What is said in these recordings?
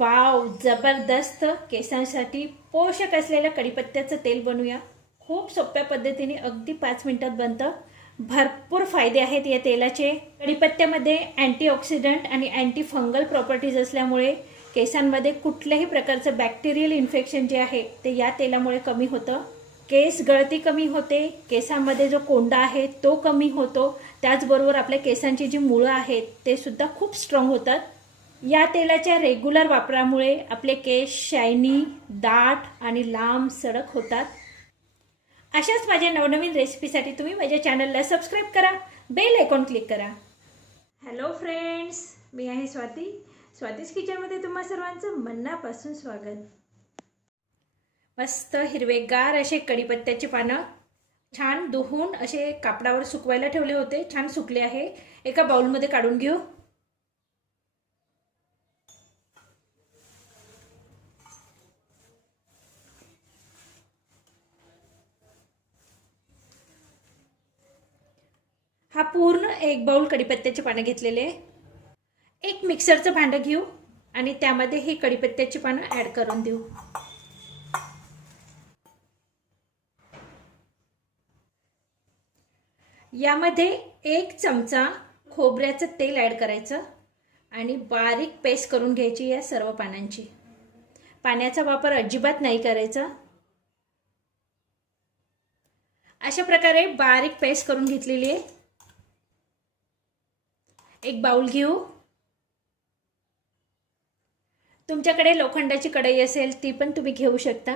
Wow जबरदस्त केसांसाठी पोषक असलेल्या कढीपत्त्याचं तेल बनवूया. खूप सोप्या पद्धतीने अगदी पाच मिनिटात बनतं. भरपूर फायदे आहेत या तेलाचे. कढीपत्त्यामध्ये अँटीऑक्सिडंट आणि अँटी फंगल प्रॉपर्टीज असल्यामुळे केसांमध्ये कुठल्याही प्रकारचं बॅक्टेरियल इन्फेक्शन जे आहे ते या तेलामुळे कमी होतं. केस गळती कमी होते. केसांमध्ये जो कोंडा आहे तो कमी होतो. त्याचबरोबर आपल्या केसांची जी मुळं आहेत ते सुद्धा खूप स्ट्रॉंग होतात. या तेलाच्या रेग्युलर वापरामुळे आपले केस शायनी दाट आणि लांब सडक होतात. अशाच माझ्या नवनवीन रेसिपीसाठी तुम्ही माझ्या चॅनलला सबस्क्राईब करा. बेल आयकॉन क्लिक करा. हॅलो फ्रेंड्स मी आहे स्वाती. स्वातीस किचनमध्ये तुम्हा सर्वांचं मनापासून स्वागत. मस्त हिरवेगार असे कढीपत्त्याचे पानं. छान धुवून असे कापडावर सुकवायला ठेवले होते. छान सुकले आहे. एका बाउलमध्ये काढून घेऊ. पूर्ण एक बाउल कढीपत्त्याचे पानं घेतलेले एक मिक्सरचं भांडं घेऊ आणि त्यामध्ये ही कढीपत्त्याची पानं ॲड करून देऊ. यामध्ये एक चमचा खोबऱ्याचं तेल ॲड करायचं आणि बारीक पेस्ट करून घ्यायची या सर्व पानांची. पाण्याचा वापर अजिबात नाही करायचा. अशा प्रकारे बारीक पेस्ट करून घेतलेली आहे. एक बाउल घेऊ? तुमच्याकडे लोखंडाची कढई असेल ती पण तुम्ही घेऊ शकता.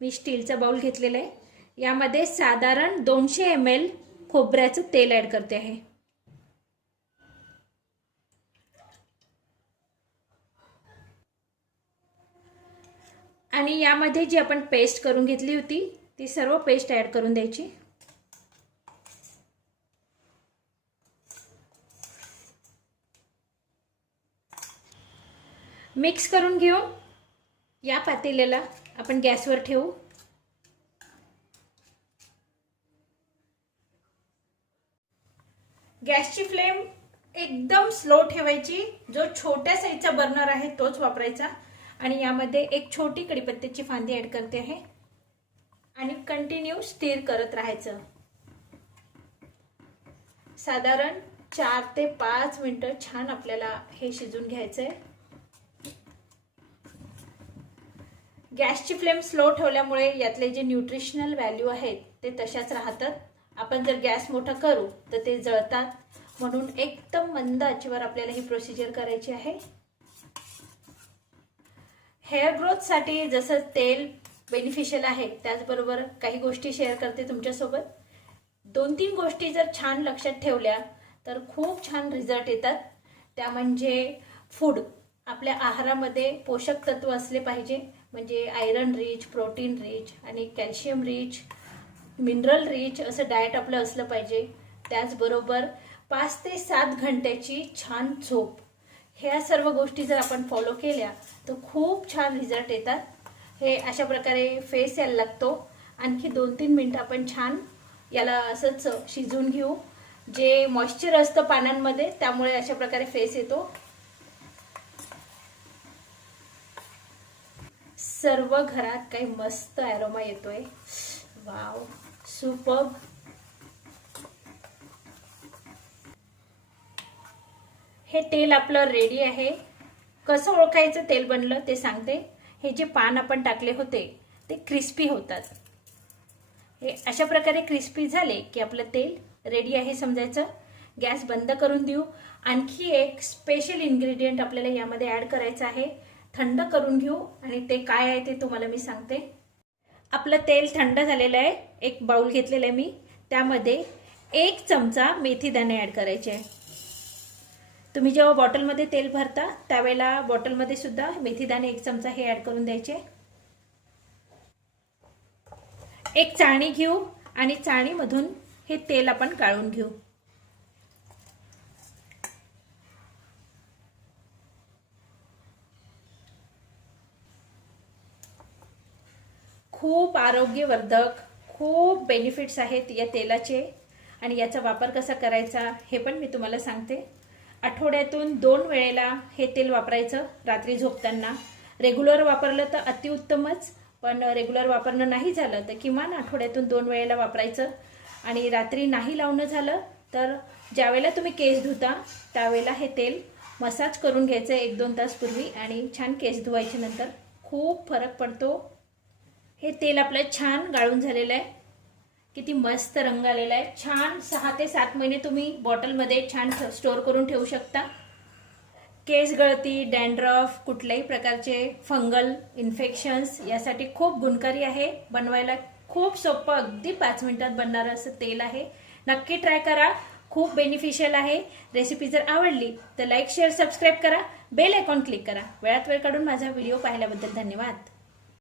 मी स्टीलचा बाउल घेतलेला आहे. यामध्ये साधारण दोनशे एम एल खोबऱ्याचं तेल ॲड करते आहे. आणि यामध्ये जी आपण पेस्ट करून घेतली होती ती सर्व पेस्ट ॲड करून द्यायची. मिक्स करून घेऊ. या पातेल्याला आपण गॅसवर ठेवू. गॅसची फ्लेम एकदम स्लो ठेवायची. जो छोट्या साईजचा बर्नर आहे तोच वापरायचा. आणि यामध्ये एक छोटी कढीपत्त्याची फांदी ॲड करते आहे. आणि कंटिन्यू स्थिर करत राहायचं. साधारण चार ते पाच मिनटं छान आपल्याला हे शिजून घ्यायचं आहे गॅसची फ्लेम स्लो ठेवल्यामुळे यातले जे न्यूट्रिशनल व्हॅल्यू आहेत ते तशाच राहतात. आपण जर गॅस मोठा करू तर ते जळतात. म्हणून एकदम मंद आचीवर आपल्याला ही प्रोसिजर करायची आहे. हेअर ग्रोथसाठी जसं तेल बेनिफिशियल आहे त्याचबरोबर काही गोष्टी शेअर करते तुमच्यासोबत. दोन तीन गोष्टी जर छान लक्षात ठेवल्या तर खूप छान रिझल्ट येतात. त्या म्हणजे फूड आपल्या आहारामध्ये पोषक तत्व असले पाहिजे म्हणजे आयरन रिच प्रोटीन रिच आणि कॅल्शियम रिच मिनरल रिच असं डाएट आपलं असलं पाहिजे. त्याचबरोबर पाच ते सात घंट्याची छान झोप. ह्या सर्व गोष्टी जर आपण फॉलो केल्या तर खूप छान रिझल्ट येतात. हे अशा प्रकारे फेस यायला लागतो. आणखी दोन तीन मिनटं आपण छान याला असंच शिजवून घेऊ. जे मॉइश्चर असतं पानांमध्ये त्यामुळे अशा प्रकारे फेस येतो. सर्व घरात काही मस्त ॲरोमा येतोय. वाव सुपब हे तेल आपलं रेडी आहे. कसं ओळखायचं तेल बनलं ते सांगते. हे जे पान आपण टाकले होते ते क्रिस्पी होतात. हे अशा प्रकारे क्रिस्पी झाले की आपलं तेल रेडी आहे समजायचं. गॅस बंद करून देऊ. आणखी एक स्पेशल इन्ग्रेडियंट आपल्याला यामध्ये ॲड करायचं आहे. थंड करून घेऊ आणि ते काय आहे ते तुम्हाला मी सांगते. आपलं तेल थंड झालेलं आहे एक बाउल घेतलेलं आहे मी. त्यामध्ये एक चमचा मेथी दाणे ॲड करायचे आहे. तुम्ही जेव्हा बॉटलमध्ये तेल भरता त्यावेळेला बॉटलमध्ये सुद्धा मेथी दाणे एक चमचा हे ॲड करून द्यायचे एक चाळणी घेऊ आणि चाळणीमधून हे तेल आपण काढून घेऊ. खूप आरोग्यवर्धक खूप बेनिफिट्स आहेत या तेलाचे. आणि याचा वापर कसा करायचा हे पण मी तुम्हाला सांगते. आठवड्यातून दोन वेळेला हे तेल वापरायचं रात्री झोपताना. रेग्युलर वापरलं तर अतिउत्तमच पण रेग्युलर वापरणं नाही झालं तर किमान आठवड्यातून दोन वेळेला वापरायचं. आणि रात्री नाही लावणं झालं तर ज्यावेळेला तुम्ही केस धुता त्यावेळेला हे तेल मसाज करून घ्यायचं एक दोन तास पूर्वी आणि छान केस धुवायच्या नंतर खूप फरक पडतो. हे तेल आपलं छान गाळून झालेलं आहे. किती मस्त रंग आलेला आहे. छान सहा ते सात महिने तुम्ही बॉटलमध्ये छान स्टोअर करून ठेवू शकता. केस गळती डॅन्ड्रफ कुठल्याही प्रकारचे फंगल इन्फेक्शन्स यासाठी खूप गुणकारी आहे. बनवायला खूप सोपं अगदी पाच मिनिटात बनणारं असं तेल आहे. नक्की ट्राय करा. खूप बेनिफिशियल आहे. रेसिपी जर आवडली तर लाईक शेअर सबस्क्राईब करा. बेल आयकॉन क्लिक करा. वेळात वेळ काढून माझा व्हिडिओ पाहिल्याबद्दल धन्यवाद.